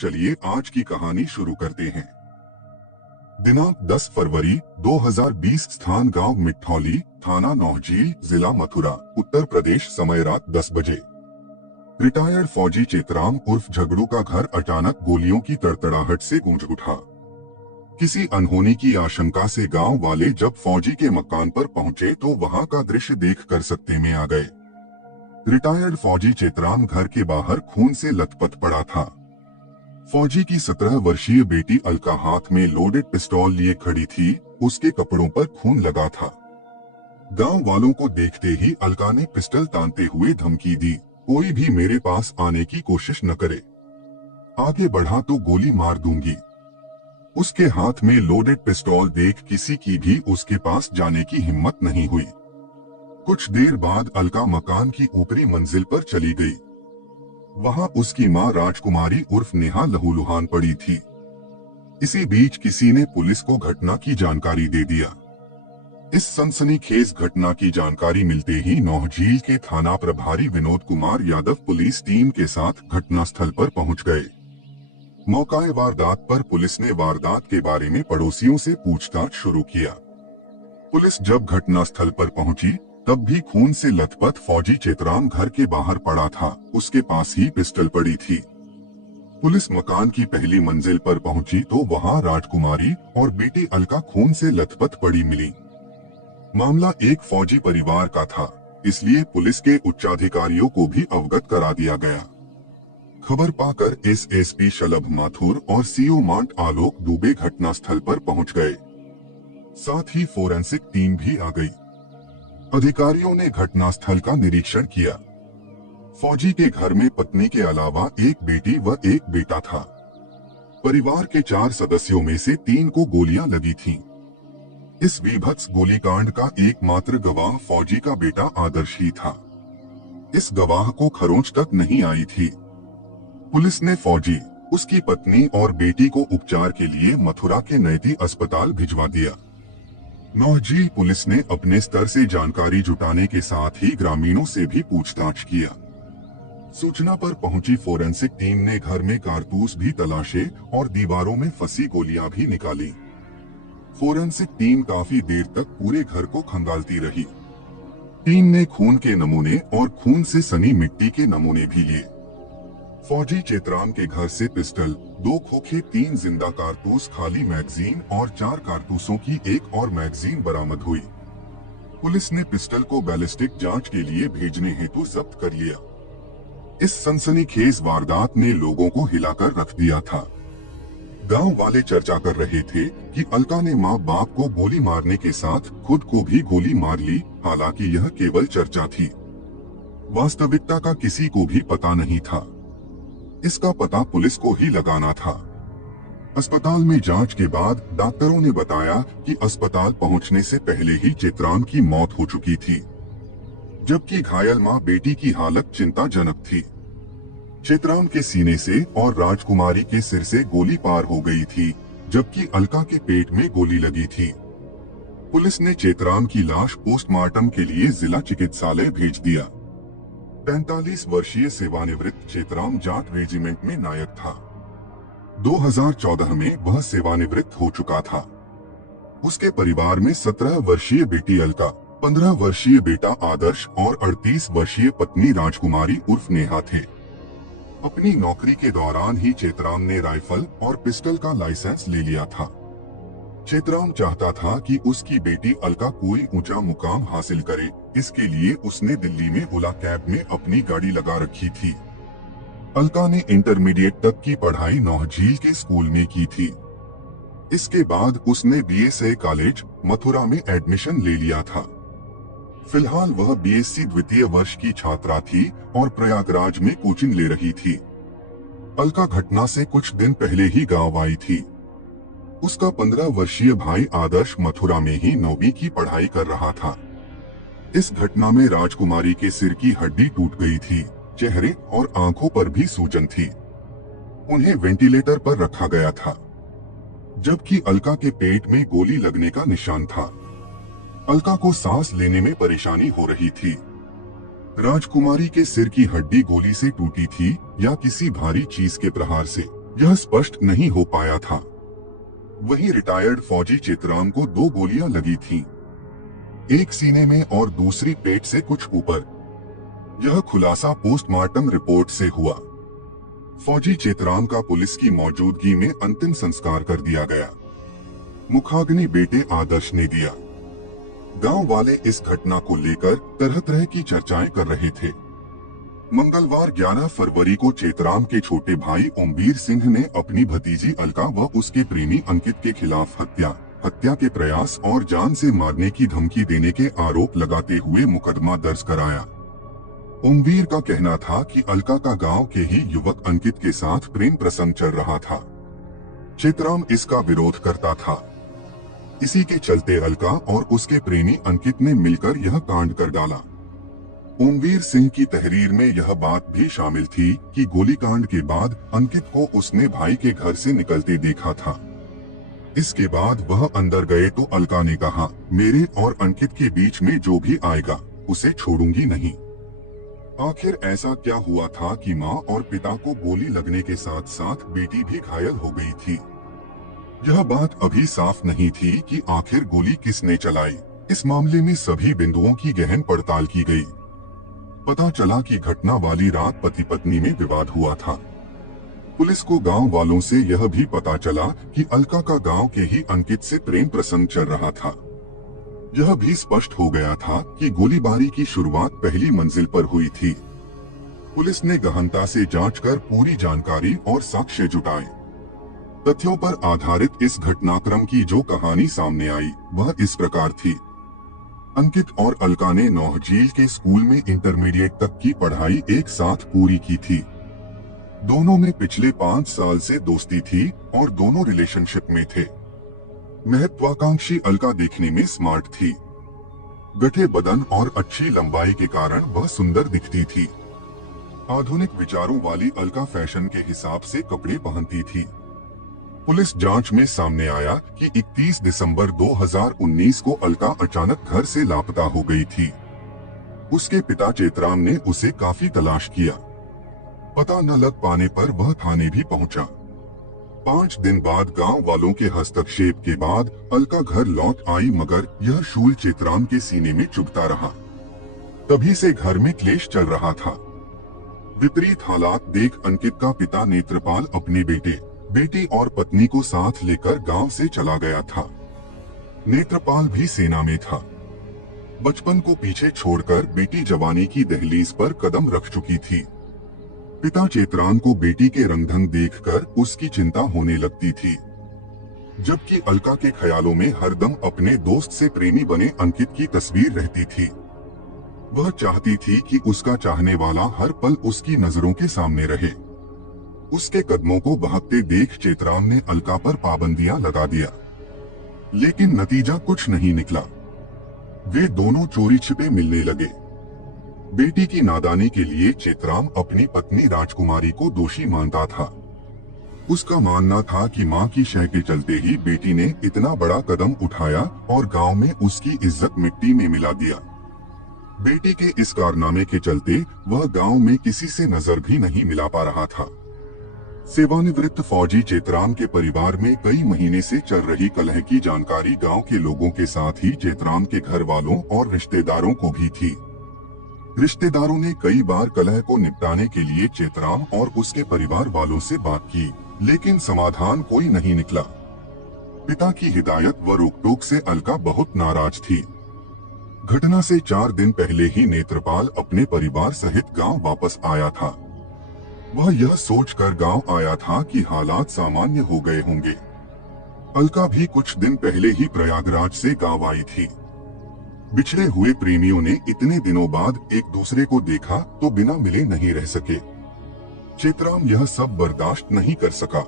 चलिए आज की कहानी शुरू करते हैं। दिनांक 10 फरवरी 2020, स्थान गांव मिठौली, थाना नौहझील, जिला मथुरा, उत्तर प्रदेश। समय रात 10 बजे। रिटायर्ड फौजी चेतराम उर्फ झगड़ू का घर अचानक गोलियों की तड़तड़ाहट से गूंज उठा। किसी अनहोनी की आशंका से गांव वाले जब फौजी के मकान पर पहुंचे तो वहां का दृश्य देखकर सकते में आ गए। रिटायर्ड फौजी चेतराम घर के बाहर खून से लथपथ पड़ा था। फौजी की 17 वर्षीय बेटी अलका हाथ में लोडेड पिस्तौल लिए खड़ी थी। उसके कपड़ों पर खून लगा था। गांव वालों को देखते ही अलका ने पिस्टल तानते हुए धमकी दी, कोई भी मेरे पास आने की कोशिश न करे, आगे बढ़ा तो गोली मार दूंगी। उसके हाथ में लोडेड पिस्तौल देख किसी की भी उसके पास जाने की हिम्मत नहीं हुई। कुछ देर बाद अलका मकान की ऊपरी मंजिल पर चली गई। वहां उसकी मां राजकुमारी उर्फ नेहा लहूलुहान पड़ी थी। इसी बीच किसी ने पुलिस को घटना की जानकारी दे दिया। इस सनसनीखेज घटना की जानकारी मिलते ही नौहझील के थाना प्रभारी विनोद कुमार यादव पुलिस टीम के साथ घटनास्थल पर पहुंच गए। मौकाए वारदात पर पुलिस ने वारदात के बारे में पड़ोसियों से पूछताछ शुरू किया। पुलिस जब घटनास्थल पर पहुंची तब भी खून से लथपथ फौजी चेतराम घर के बाहर पड़ा था। उसके पास ही पिस्टल पड़ी थी। पुलिस मकान की पहली मंजिल पर पहुंची तो वहां राजकुमारी और बेटी अलका खून से लथपथ पड़ी मिली। मामला एक फौजी परिवार का था, इसलिए पुलिस के उच्चाधिकारियों को भी अवगत करा दिया गया। खबर पाकर एसएसपी शलभ माथुर और सीओ मांट आलोक दुबे घटनास्थल पर पहुंच गए। साथ ही फोरेंसिक टीम भी आ गई। अधिकारियों ने घटनास्थल का निरीक्षण किया। फौजी के घर में पत्नी के अलावा एक बेटी व एक बेटा था। परिवार के 4 सदस्यों में से 3 को गोलियां लगी थीं। इस वीभत्स गोलीकांड का एकमात्र गवाह फौजी का बेटा आदर्श ही था। इस गवाह को खरोंच तक नहीं आई थी। पुलिस ने फौजी, उसकी पत्नी और बेटी को उपचार के लिए मथुरा के नैती अस्पताल भिजवा दिया। नौहझील पुलिस ने अपने स्तर से जानकारी जुटाने के साथ ही ग्रामीणों से भी पूछताछ किया। सूचना पर पहुंची फोरेंसिक टीम ने घर में कारतूस भी तलाशे और दीवारों में फंसी गोलियां भी निकाली। फोरेंसिक टीम काफी देर तक पूरे घर को खंगालती रही। टीम ने खून के नमूने और खून से सनी मिट्टी के नमूने भी लिए। फौजी चेतराम के घर से पिस्टल, 2 खोखे, 3 जिंदा कारतूस, खाली मैगजीन और 4 कारतूसों की एक और मैगजीन बरामद हुई। पुलिस ने पिस्टल को बैलिस्टिक जांच के लिए भेजने हेतु जब्त कर लिया। इस सनसनीखेज वारदात ने लोगों को हिलाकर रख दिया था। गांव वाले चर्चा कर रहे थे कि अलका ने मां बाप को गोली मारने के साथ खुद को भी गोली मार ली। हालांकि यह केवल चर्चा थी, वास्तविकता का किसी को भी पता नहीं था। इसका पता पुलिस को ही लगाना था। अस्पताल में जांच के बाद डॉक्टरों ने बताया कि अस्पताल पहुंचने से पहले ही चेतराम की मौत हो चुकी थी, जबकि घायल मां बेटी की हालत चिंताजनक थी। चेतराम के सीने से और राजकुमारी के सिर से गोली पार हो गई थी, जबकि अलका के पेट में गोली लगी थी। पुलिस ने चेतराम की लाश पोस्टमार्टम के लिए जिला चिकित्सालय भेज दिया। 45 वर्षीय सेवानिवृत्त चेतराम जाट रेजिमेंट में नायक था। 2014 में वह सेवानिवृत्त हो चुका था। उसके परिवार में 17 वर्षीय बेटी अलका, 15 वर्षीय बेटा आदर्श और 38 वर्षीय पत्नी राजकुमारी उर्फ नेहा थे। अपनी नौकरी के दौरान ही चेतराम ने राइफल और पिस्टल का लाइसेंस ले लिया था। चेतराम चाहता था कि उसकी बेटी अलका कोई ऊंचा मुकाम हासिल करे, इसके लिए उसने दिल्ली में ओला कैब में अपनी गाड़ी लगा रखी थी। अलका ने इंटरमीडिएट तक की पढ़ाई नौहझील के स्कूल में की थी। इसके बाद उसने बीएसए कॉलेज मथुरा में एडमिशन ले लिया था। फिलहाल वह बीएससी द्वितीय वर्ष की छात्रा थी और प्रयागराज में कोचिंग ले रही थी। अलका घटना से कुछ दिन पहले ही गांव आई थी। उसका 15 वर्षीय भाई आदर्श मथुरा में ही 9वीं की पढ़ाई कर रहा था। इस घटना में राजकुमारी के सिर की हड्डी टूट गई थी, चेहरे और आंखों पर भी सूजन थी। उन्हें वेंटिलेटर पर रखा गया था, जबकि अलका के पेट में गोली लगने का निशान था। अलका को सांस लेने में परेशानी हो रही थी। राजकुमारी के सिर की हड्डी गोली से टूटी थी या किसी भारी चीज के प्रहार से, यह स्पष्ट नहीं हो पाया था। वहीं रिटायर्ड फौजी चित्राम को 2 गोलियां लगी थीं, एक सीने में और दूसरी पेट से कुछ ऊपर। यह खुलासा पोस्टमार्टम रिपोर्ट से हुआ। फौजी चित्राम का पुलिस की मौजूदगी में अंतिम संस्कार कर दिया गया। मुखाग्नि बेटे आदर्श ने दिया। गांव वाले इस घटना को लेकर तरह तरह की चर्चाएं कर रहे थे। मंगलवार 11 फरवरी को चित्राम के छोटे भाई ओमवीर सिंह ने अपनी भतीजी अलका व उसके प्रेमी अंकित के खिलाफ हत्या के प्रयास और जान से मारने की धमकी देने के आरोप लगाते हुए मुकदमा दर्ज कराया। ओमवीर का कहना था कि अलका का गांव के ही युवक अंकित के साथ प्रेम प्रसंग चल रहा था। चित्राम इसका विरोध करता था। इसी के चलते अलका और उसके प्रेमी अंकित ने मिलकर यह कांड कर डाला। ओमवीर सिंह की तहरीर में यह बात भी शामिल थी कि गोलीकांड के बाद अंकित को उसने भाई के घर से निकलते देखा था। इसके बाद वह अंदर गए तो अलका ने कहा, मेरे और अंकित के बीच में जो भी आएगा उसे छोड़ूंगी नहीं। आखिर ऐसा क्या हुआ था कि मां और पिता को गोली लगने के साथ साथ बेटी भी घायल हो गई थी। यह बात अभी साफ नहीं थी कि आखिर गोली किसने चलाई। इस मामले में सभी बिंदुओं की गहन पड़ताल की गई। पता चला कि घटना वाली रात पति पत्नी में विवाद हुआ था। पुलिस को गांव वालों से यह भी पता चला कि अलका का गांव के ही अंकित से प्रेम प्रसंग चल रहा था। यह भी स्पष्ट हो गया था कि गोलीबारी की शुरुआत पहली मंजिल पर हुई थी। पुलिस ने गहनता से जांच कर पूरी जानकारी और साक्ष्य जुटाए। तथ्यों पर आधारित इस घटनाक्रम की जो कहानी सामने आई वह इस प्रकार थी। अंकित और अलका ने नौहजील के स्कूल में इंटरमीडिएट तक की पढ़ाई एक साथ पूरी की थी। दोनों में पिछले 5 साल से दोस्ती थी और दोनों रिलेशनशिप में थे। महत्वाकांक्षी अलका देखने में स्मार्ट थी। गठे बदन और अच्छी लंबाई के कारण वह सुंदर दिखती थी। आधुनिक विचारों वाली अलका फैशन के हिसाब से कपड़े पहनती थी। पुलिस जांच में सामने आया कि 31 दिसंबर 2019 को अलका अचानक घर से लापता हो गई थी। उसके पिता चित्राम ने उसे काफी तलाश किया। पता न लग पाने पर वह थाने भी पहुंचा। 5 दिन बाद गांव वालों के हस्तक्षेप के बाद अलका घर लौट आई, मगर यह शूल चित्राम के सीने में चुभता रहा। तभी से घर में क्लेश चल रहा था। विपरीत हालात देख अंकित का पिता नेत्रपाल अपने बेटी और पत्नी को साथ लेकर गांव से चला गया था। नेत्रपाल भी सेना में था। बचपन को पीछे छोड़कर बेटी जवानी की दहलीज पर कदम रख चुकी थी। पिता चित्राम को बेटी के रंगढंग देखकर उसकी चिंता होने लगती थी, जबकि अलका के ख्यालों में हरदम अपने दोस्त से प्रेमी बने अंकित की तस्वीर रहती थी। वह चाहती थी कि उसका चाहने वाला हर पल उसकी नजरों के सामने रहे। उसके कदमों को बहकते देख चित्राम ने अलका पर पाबंदियां लगा दिया, लेकिन नतीजा कुछ नहीं निकला। वे दोनों चोरी छिपे मिलने लगे। बेटी की नादानी के लिए चित्राम अपनी पत्नी राजकुमारी को दोषी मानता था। उसका मानना था कि मां की शय के चलते ही बेटी ने इतना बड़ा कदम उठाया और गांव में उसकी इज्जत मिट्टी में मिला दिया। बेटी के इस कारनामे के चलते वह गांव में किसी से नजर भी नहीं मिला पा रहा था। सेवानिवृत्त फौजी चित्राम के परिवार में कई महीने से चल रही कलह की जानकारी गांव के लोगों के साथ ही चित्राम के घर वालों और रिश्तेदारों को भी थी। रिश्तेदारों ने कई बार कलह को निपटाने के लिए चित्राम और उसके परिवार वालों से बात की, लेकिन समाधान कोई नहीं निकला। पिता की हिदायत व रोकटोक से अलका बहुत नाराज थी। घटना से 4 दिन पहले ही नेत्रपाल अपने परिवार सहित गांव वापस आया था। वह यह सोचकर गांव आया था कि हालात सामान्य हो गए होंगे। अलका भी कुछ दिन पहले ही प्रयागराज से गांव आई थी। बिछड़े हुए प्रेमियों ने इतने दिनों बाद एक दूसरे को देखा तो बिना मिले नहीं रह सके। चित्राम यह सब बर्दाश्त नहीं कर सका।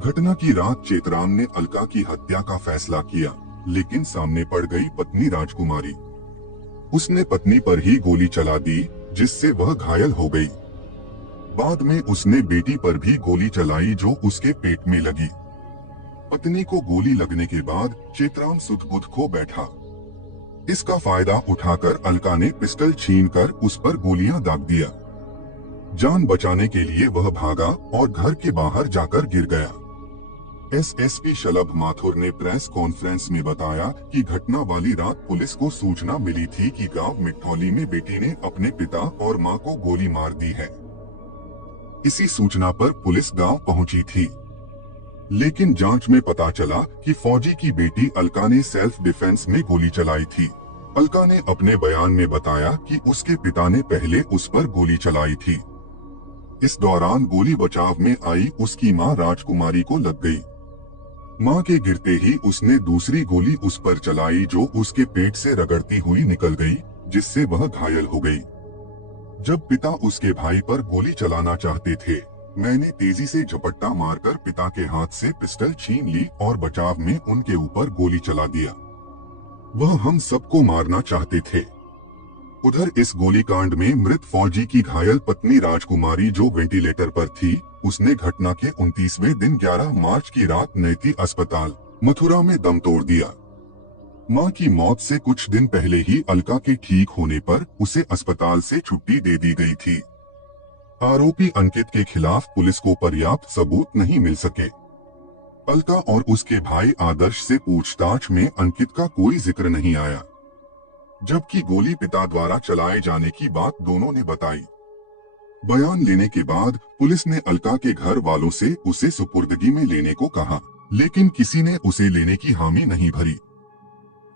घटना की रात चित्राम ने अलका की हत्या का फैसला किया, लेकिन सामने पड़ गई पत्नी राजकुमारी। उसने पत्नी पर ही गोली चला दी, जिससे वह घायल हो गई। बाद में उसने बेटी पर भी गोली चलाई, जो उसके पेट में लगी। पत्नी को गोली लगने के बाद चित्राम सुध-बुध खो बैठा। इसका फायदा उठाकर अलका ने पिस्टल छीनकर उस पर गोलियां दाग दिया। जान बचाने के लिए वह भागा और घर के बाहर जाकर गिर गया। एसएसपी शलभ माथुर ने प्रेस कॉन्फ्रेंस में बताया कि घटना वाली रात पुलिस को सूचना मिली थी कि गांव मिठौली में बेटी ने अपने पिता और मां को गोली मार दी है। इसी सूचना पर पुलिस गांव पहुंची थी, लेकिन जांच में पता चला कि फौजी की बेटी अलका ने सेल्फ डिफेंस में गोली चलाई थी। अलका ने अपने बयान में बताया कि उसके पिता ने पहले उस पर गोली चलाई थी। इस दौरान गोली बचाव में आई उसकी मां राजकुमारी को लग गई। मां के गिरते ही उसने दूसरी गोली उस पर चलाई जो उसके पेट से रगड़ती हुई निकल गई, जिससे वह घायल हो गई। जब पिता उसके भाई पर गोली चलाना चाहते थे, मैंने तेजी से झपट्टा मारकर पिता के हाथ से पिस्टल छीन ली और बचाव में उनके ऊपर गोली चला दिया। वह हम सबको मारना चाहते थे। उधर इस गोलीकांड में मृत फौजी की घायल पत्नी राजकुमारी जो वेंटिलेटर पर थी, उसने घटना के 29वें दिन 11 मार्च की रात नैती अस्पताल मथुरा में दम तोड़ दिया। मां की मौत से कुछ दिन पहले ही अलका के ठीक होने पर उसे अस्पताल से छुट्टी दे दी गई थी। आरोपी अंकित के खिलाफ पुलिस को पर्याप्त सबूत नहीं मिल सके। अलका और उसके भाई आदर्श से पूछताछ में अंकित का कोई जिक्र नहीं आया, जबकि गोली पिता द्वारा चलाए जाने की बात दोनों ने बताई। बयान लेने के बाद पुलिस ने अलका के घर वालों से उसे सुपुर्दगी में लेने को कहा, लेकिन किसी ने उसे लेने की हामी नहीं भरी।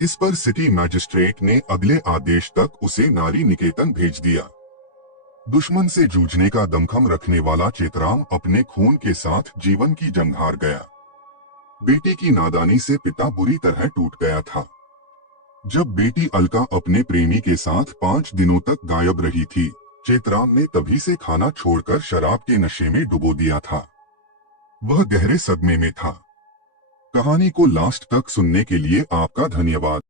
इस पर सिटी मजिस्ट्रेट ने अगले आदेश तक उसे नारी निकेतन भेज दिया। दुश्मन से जूझने का दमखम रखने वाला चेतराम अपने खून के साथ जीवन की जंग हार गया। बेटी की नादानी से पिता बुरी तरह टूट गया था। जब बेटी अलका अपने प्रेमी के साथ 5 दिनों तक गायब रही थी, चेतराम ने तभी से खाना छोड़कर शराब के नशे में डुबो दिया था। वह गहरे सदमे में था। कहानी को लास्ट तक सुनने के लिए आपका धन्यवाद।